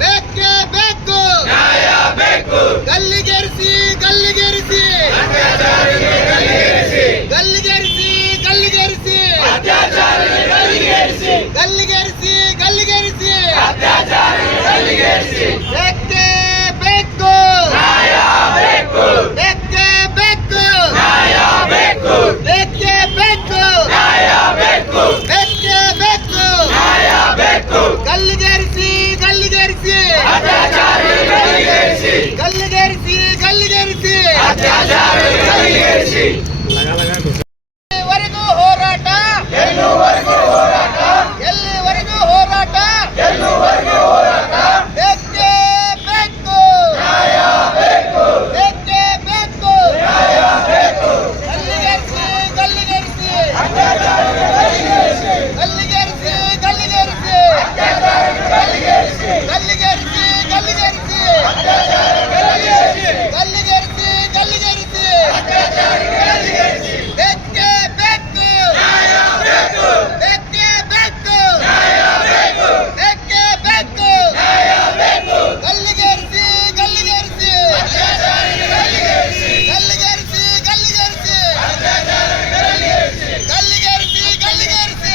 ಬೇಕೇ ಬೇಕು ನ್ಯಾಯ ಬೇಕು ಗಲ್ಲಿಗೇರಿಸಿ ಗಲ್ಲಿಗೇರಿಸಿ ಗಲ್ಲಿಗೇರಿಸಿ ಗಲ್ಲಿಗೇರಿಸಿ ಗಲ್ಲಿಗೇರಿಸಿ ಗಲ್ಲಿಗೇರಿಸಿ ಬೇಕೇ ಬೇಕು ನ್ಯಾಯ ಬೇಕು ಬೇಕೇ ಬೇಕು ನ್ಯಾಯ ಬೇಕು ಬೇಕೇ ಬೇಕು ನ್ಯಾಯ ಬೇಕು ಬೇಕೇ ಬೇಕು ನ್ಯಾಯ ಬೇಕು ಗಲ್ಲಿಗೇರಿಸಿ ಗಲ್ಲಿಗೇರಿಸಿ ಗಲ್ಲಿಗೇರಿಸಿ ಗಲ್ಲಿಗೇರಿಸಿ ಗಲ್ಲಿಗೇರಿಸಿ ಗಲ್ಲಿಗೇರಿಸಿ ಎಲ್ಲಿವರೆಗೂ ಹೋರಾಟ ಎಲ್ಲಿವರೆಗೂ ಹೋರಾಟ ಎಲ್ಲಿವರೆಗೂ ಹೋರಾಟ ಎಲ್ಲಿವರೆಗೂ ಹೋರಾಟ ಬೇಕೇ ಬೇಕು ನ್ಯಾಯ ಬೇಕು ಬೇಕೇ ಬೇಕು ನ್ಯಾಯ ಬೇಕು ಗಲ್ಲಿಗೇರಿಸಿ ಗಲ್ಲಿಗೇರಿಸಿ ಗಲ್ಲಿಗೇರಿಸಿ ಗಲ್ಲಿಗೇರಿಸಿ ಗಲ್ಲಿಗೇರಿಸಿ ಗಲ್ಲಿಗೇರಿಸಿ ಗಲ್ಲಿಗೇರಿಸಿ ಗಲ್ಲಿಗೇರಿಸಿ ಗಲ್ಲಿಗೇರಿಸಿ ಗಲ್ಲಿಗೇರಿಸಿ ಬೇಕೇ ಬೇಕು ನ್ಯಾಯ ಬೇಕು ಬೇಕೇ ಬೇಕು ನ್ಯಾಯ ಬೇಕು ಬೇಕೇ ಬೇಕು ನ್ಯಾಯ ಬೇಕು ಗಲ್ಲಿಗೇರಿಸಿ ಗಲ್ಲಿಗೇರಿಸಿ ಗಲ್ಲಿಗೇರಿಸಿ ಗಲ್ಲಿಗೇರಿಸಿ ಗಲ್ಲಿಗೇರಿಸಿ ಗಲ್ಲಿಗೇರಿಸಿ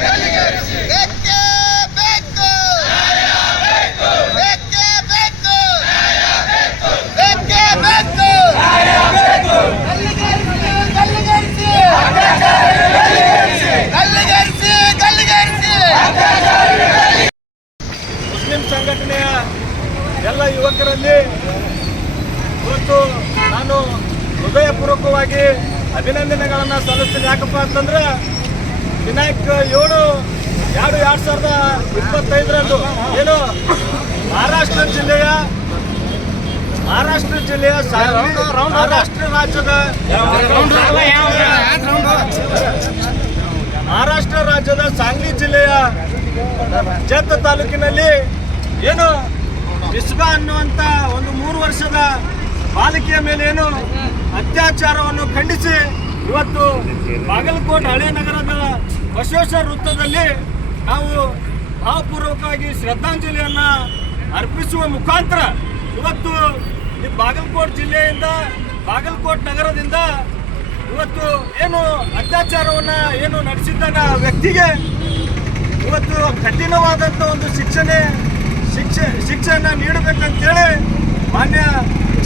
ಗಲ್ಲಿಗೇರಿಸಿ ಬೇಕೇ ಬೇಕು ನ್ಯಾಯ ಬೇಕು ಬೇಕೇ ಬೇಕು ನ್ಯಾಯ ಬೇಕು ಬೇಕೇ ಬೇಕು ನ್ಯಾಯ ಬೇಕು ಗಲ್ಲಿಗೇರಿಸಿ ಗಲ್ಲಿಗೇರಿಸಿ ಗಲ್ಲಿಗೇರಿಸಿ ಗಲ್ಲಿಗೇರಿಸಿ ಮುಸ್ಲಿಂ ಸಂಘಟನೆಯ ಎಲ್ಲ ಯುವಕರಲ್ಲಿ ಇವತ್ತು ನಾನು ಹೃದಯಪೂರ್ವಕವಾಗಿ ಅಭಿನಂದನೆಗಳನ್ನು ಸಲ್ಲಿಸ್ತೀನಿ. ಯಾಕಪ್ಪ ಅಂತಂದ್ರೆ ದಿನಾಂಕ 7/2/2025 ಏನು ಮಹಾರಾಷ್ಟ್ರ ಜಿಲ್ಲೆಯ ಮಹಾರಾಷ್ಟ್ರ ರಾಜ್ಯದ ಸಾಂಗ್ಲಿ ಜಿಲ್ಲೆಯ ಜತ್ ತಾಲೂಕಿನಲ್ಲಿ ಏನು ಮಿಸ್ಬಾ ಅನ್ನುವಂತ ಒಂದು 3 ವರ್ಷದ ಬಾಲಕಿಯ ಮೇಲೆ ಏನು ಅತ್ಯಾಚಾರವನ್ನು ಖಂಡಿಸಿ ಇವತ್ತು ಬಾಗಲಕೋಟೆ ಹಳೆ ನಗರದ ಬಸವೇಶ್ವರ ವೃತ್ತದಲ್ಲಿ ನಾವು ಭಾವಪೂರ್ವಕವಾಗಿ ಶ್ರದ್ಧಾಂಜಲಿಯನ್ನ ಅರ್ಪಿಸುವ ಮುಖಾಂತರ ಇವತ್ತು ಈ ಬಾಗಲಕೋಟೆ ಜಿಲ್ಲೆಯಿಂದ ಬಾಗಲಕೋಟೆ ನಗರದಿಂದ ಇವತ್ತು ಏನು ಅತ್ಯಾಚಾರವನ್ನ ಏನು ನಡೆಸಿದ್ದ ವ್ಯಕ್ತಿಗೆ ಇವತ್ತು ಕಠಿಣವಾದಂಥ ಒಂದು ಶಿಕ್ಷೆಯನ್ನು ನೀಡಬೇಕಂತೇಳಿ ಮಾನ್ಯ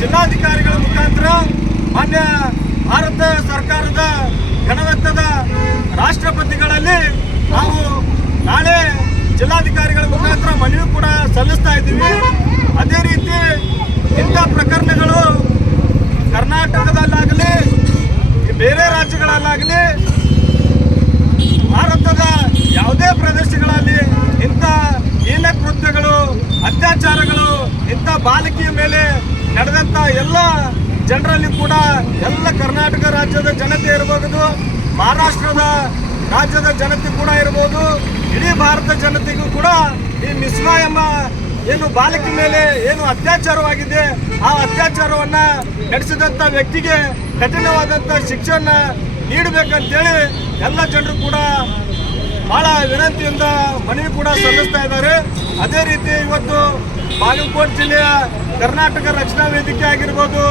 ಜಿಲ್ಲಾಧಿಕಾರಿಗಳ ಮುಖಾಂತರ ಮಾನ್ಯ ಭಾರತ ಸರ್ಕಾರದ ಗಣವೆತ್ತದ ರಾಷ್ಟ್ರಪತಿಗಳಲ್ಲಿ ನಾವು ನಾಳೆ ಜಿಲ್ಲಾಧಿಕಾರಿಗಳ ಮುಖಾಂತರ ಮನವಿ ಕೂಡ ಸಲ್ಲಿಸ್ತಾ ಇದ್ದೀವಿ. ಅದೇ ರೀತಿ ಇಂಥ ಪ್ರಕರಣಗಳು ಕರ್ನಾಟಕದಲ್ಲಾಗಲಿ ಬೇರೆ ರಾಜ್ಯಗಳಲ್ಲಾಗಲಿ ಭಾರತದ ಯಾವುದೇ ಪ್ರದೇಶಗಳಲ್ಲಿ ಇಂಥ ಹೀನ ಕೃತ್ಯಗಳು ಅತ್ಯಾಚಾರಗಳು ಇಂಥ ಬಾಲಕಿಯ ಮೇಲೆ ನಡೆದಂಥ ಎಲ್ಲ ಜನರಲ್ಲಿ ಕೂಡ ಎಲ್ಲ ಕರ್ನಾಟಕ ರಾಜ್ಯದ ಜನತೆ ಇರಬಹುದು, ಮಹಾರಾಷ್ಟ್ರದ ರಾಜ್ಯದ ಜನತೆ ಕೂಡ ಇರಬಹುದು, ಇಡೀ ಭಾರತ ಜನತೆಗೂ ಕೂಡ ಈ ಮಿಸ್ಬಾ ಎಂಬ ಏನು ಬಾಲಕಿ ಮೇಲೆ ಏನು ಅತ್ಯಾಚಾರವಾಗಿದೆ ಆ ಅತ್ಯಾಚಾರವನ್ನ ನಡೆಸಿದಂಥ ವ್ಯಕ್ತಿಗೆ ಕಠಿಣವಾದಂಥ ಶಿಕ್ಷೆಯನ್ನ ನೀಡಬೇಕಂತೇಳಿ ಎಲ್ಲ ಜನರು ಕೂಡ ಬಹಳ ವಿನಂತಿಯಿಂದ ಮನವಿ ಕೂಡ ಸಲ್ಲಿಸ್ತಾ ಇದ್ದಾರೆ. ಅದೇ ರೀತಿ ಇವತ್ತು ಬಾಗಲಕೋಟೆ ಜಿಲ್ಲೆಯ ಕರ್ನಾಟಕ ರಕ್ಷಣಾ ವೇದಿಕೆ ಆಗಿರ್ಬೋದು,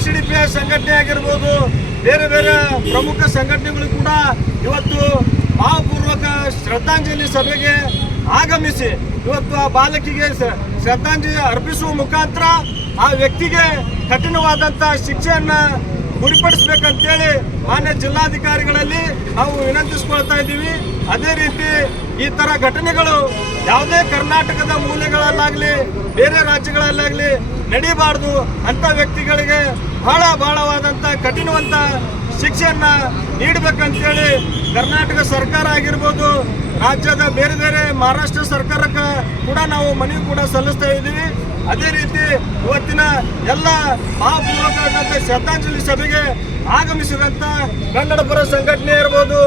SDPI ಸಂಘಟನೆ ಆಗಿರ್ಬೋದು, ಬೇರೆ ಬೇರೆ ಪ್ರಮುಖ ವ್ಯಕ್ತಿಗಳು ಕೂಡ ಇವತ್ತು ಭಾವಪೂರ್ವಕ ಶ್ರದ್ಧಾಂಜಲಿ ಸಭೆಗೆ ಆಗಮಿಸಿ ಇವತ್ತು ಆ ಬಾಲಕಿಗೆ ಶ್ರದ್ಧಾಂಜಲಿ ಅರ್ಪಿಸುವ ಮುಖಾಂತರ ಆ ವ್ಯಕ್ತಿಗೆ ಕಠಿಣವಾದಂಥ ಶಿಕ್ಷೆಯನ್ನ ಗುರಿಪಡಿಸಬೇಕಂತೇಳಿ ಮಾನ್ಯ ಜಿಲ್ಲಾಧಿಕಾರಿಗಳಲ್ಲಿ ನಾವು ವಿನಂತಿಸ್ಕೊಳ್ತಾ ಇದ್ದೀವಿ. ಅದೇ ರೀತಿ ಈ ತರ ಘಟನೆಗಳು ಯಾವುದೇ ಕರ್ನಾಟಕದ ಮೂಲೆಗಳಲ್ಲಾಗಲಿ ಬೇರೆ ರಾಜ್ಯಗಳಲ್ಲಾಗಲಿ ನಡೀಬಾರ್ದು ಅಂತ ವ್ಯಕ್ತಿಗಳಿಗೆ ಬಹಳವಾದಂಥ ಕಠಿಣವಂತ ಶಿಕ್ಷೆಯನ್ನ ನೀಡಬೇಕಂತೇಳಿ ಕರ್ನಾಟಕ ಸರ್ಕಾರ ಆಗಿರ್ಬೋದು, ರಾಜ್ಯದ ಬೇರೆ ಬೇರೆ ಮಹಾರಾಷ್ಟ್ರ ಸರ್ಕಾರಕ್ಕೆ ಕೂಡ ನಾವು ಮನವಿ ಕೂಡ ಸಲ್ಲಿಸ್ತಾ ಇದ್ದೀವಿ. ಅದೇ ರೀತಿ ಇವತ್ತಿನ ಎಲ್ಲ ಭಾವಪೂರ್ವಕವಾದಂಥ ಶ್ರದ್ಧಾಂಜಲಿ ಸಭೆಗೆ ಆಗಮಿಸಿದಂಥ ಕನ್ನಡ ಪರ ಸಂಘಟನೆ ಇರ್ಬೋದು,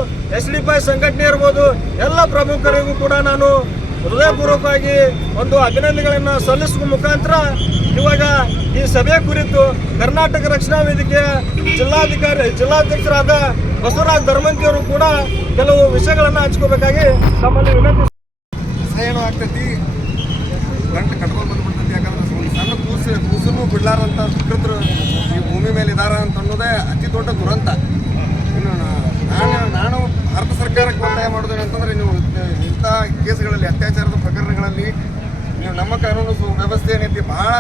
SDPI ಸಂಘಟನೆ ಇರ್ಬೋದು, ಎಲ್ಲ ಪ್ರಮುಖರಿಗೂ ಕೂಡ ನಾನು ಹೃದಯಪೂರ್ವಕವಾಗಿ ಒಂದು ಅಭಿನಂದನೆಗಳನ್ನು ಸಲ್ಲಿಸುವ ಮುಖಾಂತರ ಇವಾಗ ಈ ಸಭೆ ಕುರಿತು ಕರ್ನಾಟಕ ರಕ್ಷಣಾ ವೇದಿಕೆಯ ಜಿಲ್ಲಾಧ್ಯಕ್ಷರಾದ ಬಸವರಾಜ್ ಧರ್ಮಂತಿಯವರು ಕೂಡ ಕೆಲವು ವಿಷಯಗಳನ್ನು ಹಂಚ್ಕೋಬೇಕಾಗಿ ತಮ್ಮಲ್ಲಿ ವಿನಂತಿ. ಏನು ಆಗ್ತೈತಿ ಗಂಟು ಕಟ್ಕೊಂಡು ಬಂದ್ಬಿಡ್ತೈತಿ. ಯಾಕಂದ್ರೆ ಒಂದು ಸಣ್ಣ ಕೂಸನ್ನು ಬಿಡ್ಲಾರಂಥ ವಿಕೃತರು ಈ ಭೂಮಿ ಮೇಲೆ ಇದಾರ ಅಂತ ಅನ್ನೋದೇ ಅತಿ ದೊಡ್ಡ ದುರಂತ. ಇನ್ನು ನಾನು ಭಾರತ ಸರ್ಕಾರಕ್ಕೆ ಒತ್ತಾಯ ಮಾಡೋದೇನು ಅಂತಂದರೆ, ನೀವು ಇಂಥ ಕೇಸ್ಗಳಲ್ಲಿ, ಅತ್ಯಾಚಾರದ ಪ್ರಕರಣಗಳಲ್ಲಿ ನೀವು ನಮ್ಮ ಕಾನೂನು ವ್ಯವಸ್ಥೆ ಏನೈತಿ ಬಹಳ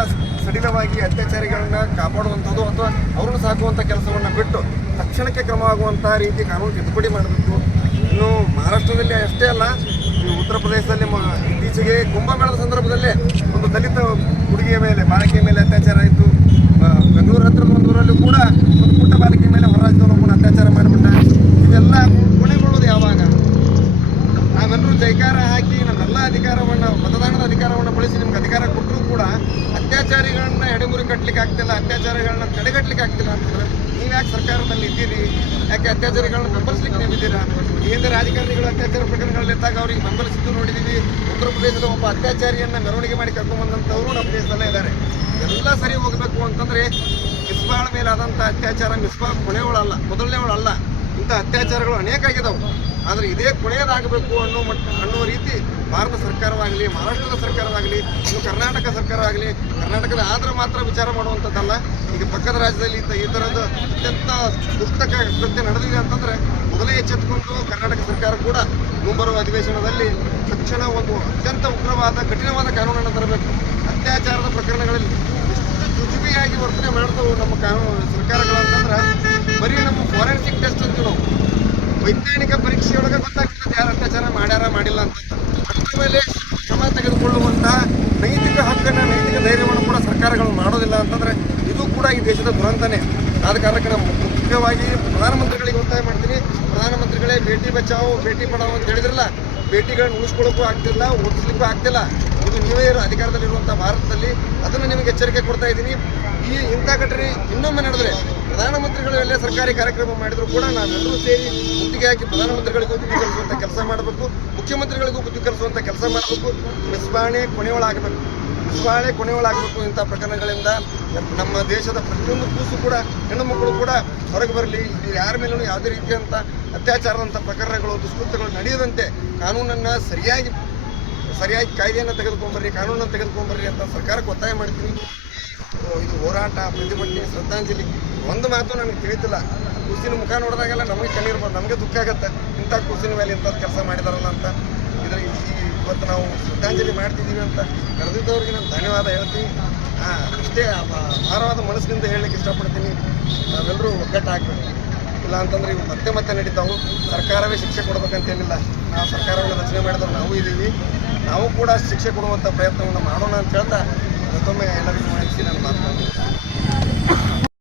ಸಡಿಲವಾಗಿ ಅತ್ಯಾಚಾರಿಗಳನ್ನ ಕಾಪಾಡುವಂಥದ್ದು ಅಥವಾ ಅವ್ರನ್ನ ಸಾಕುವಂಥ ಕೆಲಸವನ್ನು ಬಿಟ್ಟು ತಕ್ಷಣಕ್ಕೆ ಕ್ರಮ ಆಗುವಂಥ ರೀತಿ ಕಾನೂನು ತಿದ್ದುಪಡಿ ಮಾಡಬೇಕು. ಇನ್ನು ಮಹಾರಾಷ್ಟ್ರದಲ್ಲಿ ಅಷ್ಟೇ ಅಲ್ಲ, ಈ ಉತ್ತರ ಪ್ರದೇಶದಲ್ಲಿ ಇತ್ತೀಚೆಗೆ ಕುಂಭಮೇಳದ ಸಂದರ್ಭದಲ್ಲೇ ಒಂದು ದಲಿತ ಹುಡುಗಿಯ ಮೇಲೆ, ಬಾಲಕಿಯ ಮೇಲೆ ಅತ್ಯಾಚಾರ ಆಯಿತು. ಬೆಂಗಳೂರು ಹತ್ತಿರದ ಒಂದು ಊರಲ್ಲೂ ಕೂಡ ಒಂದು ಪುಟ್ಟ ಬಾಲಕಿಯ ಮೇಲೆ ಹೊರರಾಜ್ಯದವರು ಕೂಡ ಅತ್ಯಾಚಾರ ಮಾಡಿಬಿಟ್ಟ. ಇದೆಲ್ಲ ಕೊನೆಗೊಳ್ಳೋದು ಯಾವಾಗ? ನಾವೆಲ್ಲರೂ ಜೈಕಾರ ಹಾಕಿ ನಮ್ಮೆಲ್ಲ ಅಧಿಕಾರವನ್ನು, ಮತದಾನದ ಅಧಿಕಾರವನ್ನು ಬಳಸಿ ನಿಮ್ಗೆ ಅಧಿಕಾರ ಕೊಟ್ಟರೂ ಕೂಡ ಅತ್ಯಾಚಾರಿಗಳನ್ನ ಎಡೆಮುರಿ ಕಟ್ಟಲಿಕ್ಕೆ ಆಗ್ತಿಲ್ಲ, ಅತ್ಯಾಚಾರಿಗಳನ್ನ ತಡೆಗಟ್ಟಲಿಕ್ಕೆ ಆಗ್ತಿಲ್ಲ ಅಂತಂದ್ರೆ ನೀವು ಯಾಕೆ ಸರ್ಕಾರದಲ್ಲಿ ಇದ್ದೀರಿ? ಯಾಕೆ ಅತ್ಯಾಚಾರಿಗಳನ್ನ ಬೆಂಬಲಿಸ್ಲಿಕ್ಕೆ ನೀವಿದ್ದೀರಾ? ಈ ಹಿಂದೆ ರಾಜಕಾರಣಿಗಳು ಅತ್ಯಾಚಾರ ಪ್ರಕರಣಗಳಲ್ಲಿದ್ದಾಗ ಅವ್ರಿಗೆ ಬೆಂಬಲಿಸಿದ್ದು ನೋಡಿದ್ದೀವಿ. ಉತ್ತರ ಪ್ರದೇಶದ ಒಬ್ಬ ಅತ್ಯಾಚಾರಿಯನ್ನು ಮೆರವಣಿಗೆ ಮಾಡಿ ಕರ್ಕೊಂಡ್ಬಂದಂಥವರು ನಮ್ಮ ದೇಶದಲ್ಲೇ ಇದ್ದಾರೆ. ಎಲ್ಲ ಸರಿ ಹೋಗಬೇಕು ಅಂತಂದರೆ ಮಿಸ್ಬಾಳ ಮೇಲೆ ಆದಂಥ ಅತ್ಯಾಚಾರ ಮಿಸ್ಬಾ ಕೊನೆಯವಳಲ್ಲ, ಮೊದಲನೇವಳಲ್ಲ. ಇಂಥ ಅತ್ಯಾಚಾರಗಳು ಅನೇಕ ಆಗಿದ್ದಾವೆ. ಆದರೆ ಇದೇ ಕೊನೆಯದಾಗಬೇಕು ಅನ್ನೋ ರೀತಿ ಭಾರತ ಸರ್ಕಾರವಾಗಲಿ, ಮಹಾರಾಷ್ಟ್ರದ ಸರ್ಕಾರವಾಗಲಿ, ಇನ್ನು ಕರ್ನಾಟಕ ಸರ್ಕಾರವಾಗಲಿ, ಕರ್ನಾಟಕದ ಆದ್ರೆ ಮಾತ್ರ ವಿಚಾರ ಮಾಡುವಂಥದ್ದಲ್ಲ. ಈಗ ಪಕ್ಕದ ರಾಜ್ಯದಲ್ಲಿ ಈ ಥರದ ಅತ್ಯಂತ ದುಷ್ಟಕ ಕೃತ್ಯ ನಡೆದಿದೆ ಅಂತಂದರೆ ಮೊದಲೇ ಎಚ್ಚೆತ್ತುಕೊಂಡು ಕರ್ನಾಟಕ ಸರ್ಕಾರ ಕೂಡ ಮುಂಬರುವ ಅಧಿವೇಶನದಲ್ಲಿ ತಕ್ಷಣ ಒಂದು ಅತ್ಯಂತ ಉಗ್ರವಾದ, ಕಠಿಣವಾದ ಕಾನೂನನ್ನು ತರಬೇಕು. ಅತ್ಯಾಚಾರದ ಪ್ರಕರಣಗಳಲ್ಲಿ ಎಷ್ಟು ಜುಜುಬಿಯಾಗಿ ವರ್ತನೆ ಮಾಡ್ತವೆ ನಮ್ಮ ಕಾನೂನು ಸರ್ಕಾರಗಳು ಅಂತಂದ್ರೆ, ಬರೀ ನಮ್ಮ ಫಾರೆನ್ಸಿಕ್ ಟೆಸ್ಟ್ ಅಂತೀವಿ ನಾವು, ವೈಜ್ಞಾನಿಕ ಪರೀಕ್ಷೆಯೊಳಗೆ ಗೊತ್ತಾಗ್ತದೆ ಯಾರು ಅತ್ಯಾಚಾರ ಮಾಡ್ಯಾರ ಮಾಡಿಲ್ಲ ಅಂತ. ಅದ್ರ ಮೇಲೆ ಕ್ರಮ ತೆಗೆದುಕೊಳ್ಳುವಂಥ ನೈತಿಕ ಹಕ್ಕನ್ನು, ನೈತಿಕ ಧೈರ್ಯವನ್ನು ಕೂಡ ಸರ್ಕಾರಗಳು ಮಾಡೋದಿಲ್ಲ ಅಂತಂದರೆ ಇದು ಕೂಡ ಈ ದೇಶದ ದುರಂತನೇ. ಆದ ಕಾರಣಕ್ಕೆ ನಾವು ಮುಖ್ಯವಾಗಿ ಪ್ರಧಾನಮಂತ್ರಿಗಳಿಗೆ ಒತ್ತಾಯ ಮಾಡ್ತೀನಿ. ಪ್ರಧಾನಮಂತ್ರಿಗಳೇ ಬೇಟಿ ಬಚಾವೋ ಬೇಟಿ ಪಡಾವೋ ಅಂತ ಹೇಳಿದ್ರಲ್ಲ, ಬೇಟಿಗಳನ್ನ ಉಳಿಸ್ಕೊಳ್ಳೋಕ್ಕೂ ಆಗ್ತಿಲ್ಲ, ಓದಿಸ್ಲಿಕ್ಕೂ ಆಗ್ತಿಲ್ಲ. ಇದು ನೀವೇ ಅಧಿಕಾರದಲ್ಲಿರುವಂಥ ಭಾರತದಲ್ಲಿ ಅದನ್ನು ನಿಮಗೆ ಎಚ್ಚರಿಕೆ ಕೊಡ್ತಾ ಇದ್ದೀನಿ. ಈ ಇಂಥ ಘಟನೆ ಇನ್ನೊಮ್ಮೆ ನಡೆದರೆ ಪ್ರಧಾನಮಂತ್ರಿಗಳು ಎಲ್ಲೇ ಸರ್ಕಾರಿ ಕಾರ್ಯಕ್ರಮ ಮಾಡಿದರೂ ಕೂಡ ನಾವೆಲ್ಲರೂ ಸೇರಿ ಮುತ್ತಿಗೆ ಹಾಕಿ ಪ್ರಧಾನಮಂತ್ರಿಗಳಿಗೂ ಬುದ್ಧಿ ಕಲಿಸುವಂಥ ಕೆಲಸ ಮಾಡಬೇಕು, ಮುಖ್ಯಮಂತ್ರಿಗಳಿಗೂ ಬುದ್ಧಿ ಕಲಿಸುವಂಥ ಕೆಲಸ ಮಾಡಬೇಕು. ಮಿಸ್ಬಾಳೆ ಕೊನೆಯೊಳಾಗಬೇಕು. ಇಂಥ ಪ್ರಕರಣಗಳಿಂದ ನಮ್ಮ ದೇಶದ ಪ್ರತಿಯೊಂದು ಕೂಸು ಕೂಡ, ಹೆಣ್ಣು ಮಕ್ಕಳು ಕೂಡ ಹೊರಗೆ ಬರಲಿ. ಯಾರ ಮೇಲೂ ಯಾವುದೇ ರೀತಿಯಂಥ ಅತ್ಯಾಚಾರದಂಥ ಪ್ರಕರಣಗಳು, ದುಷ್ಕೃತ್ಯಗಳು ನಡೆಯದಂತೆ ಕಾನೂನನ್ನು ಸರಿಯಾಗಿ ಕಾಯ್ದೆಯನ್ನು ತೆಗೆದುಕೊಂಡ್ಬರ್ರಿ, ಕಾನೂನನ್ನು ತೆಗೆದುಕೊಂಡ್ಬರ್ರಿ ಅಂತ ಸರ್ಕಾರಕ್ಕೆ ಒತ್ತಾಯ ಮಾಡ್ತೀನಿ. ಇದು ಹೋರಾಟ, ಪ್ರತಿಭಟನೆ, ಶ್ರದ್ಧಾಂಜಲಿ ಒಂದು ಮಾತು ನನಗೆ ತಿಳಿತಿಲ್ಲ. ಕೂಸಿನ ಮುಖ ನೋಡಿದಾಗೆಲ್ಲ ನಮಗೆ ಕಣ್ಣೀರ್ಬೋದು, ನಮಗೆ ದುಃಖ ಆಗುತ್ತೆ. ಇಂಥ ಕೂಸಿನ ಮೇಲೆ ಇಂಥದ್ದು ಕೆಲಸ ಮಾಡಿದಾರಲ್ಲ ಅಂತ. ಇವತ್ತು ನಾವು ಶ್ರದ್ಧಾಂಜಲಿ ಮಾಡ್ತಿದ್ದೀವಿ ಅಂತ ಕರೆದಿದ್ದವ್ರಿಗೆ ನಾನು ಧನ್ಯವಾದ ಹೇಳ್ತೀನಿ. ಅಷ್ಟೇ ಭಾರವಾದ ಮನಸ್ಸಿನಿಂದ ಹೇಳಲಿಕ್ಕೆ ಇಷ್ಟಪಡ್ತೀನಿ. ನಾವೆಲ್ಲರೂ ಒಗ್ಗಟ್ಟಾಗಬೇಕು. ಇಲ್ಲ ಅಂತಂದರೆ ಇವು ಮತ್ತೆ ನಡೀತಾವೆ. ಸರ್ಕಾರವೇ ಶಿಕ್ಷೆ ಕೊಡಬೇಕಂತೇನಿಲ್ಲ. ನಾವು ಸರ್ಕಾರವನ್ನು ರಚನೆ ಮಾಡಿದವರು ನಾವು ಇದ್ದೀವಿ. ನಾವು ಕೂಡ ಶಿಕ್ಷೆ ಕೊಡುವಂಥ ಪ್ರಯತ್ನವನ್ನು ಮಾಡೋಣ ಅಂತ ಹೇಳ್ತಾ ಮತ್ತೊಮ್ಮೆ ಎಲ್ಲರಿಗೂ ಮಾಡಿಸಿ ನಾನು ಮಾತನಾಡ್ತೀನಿ.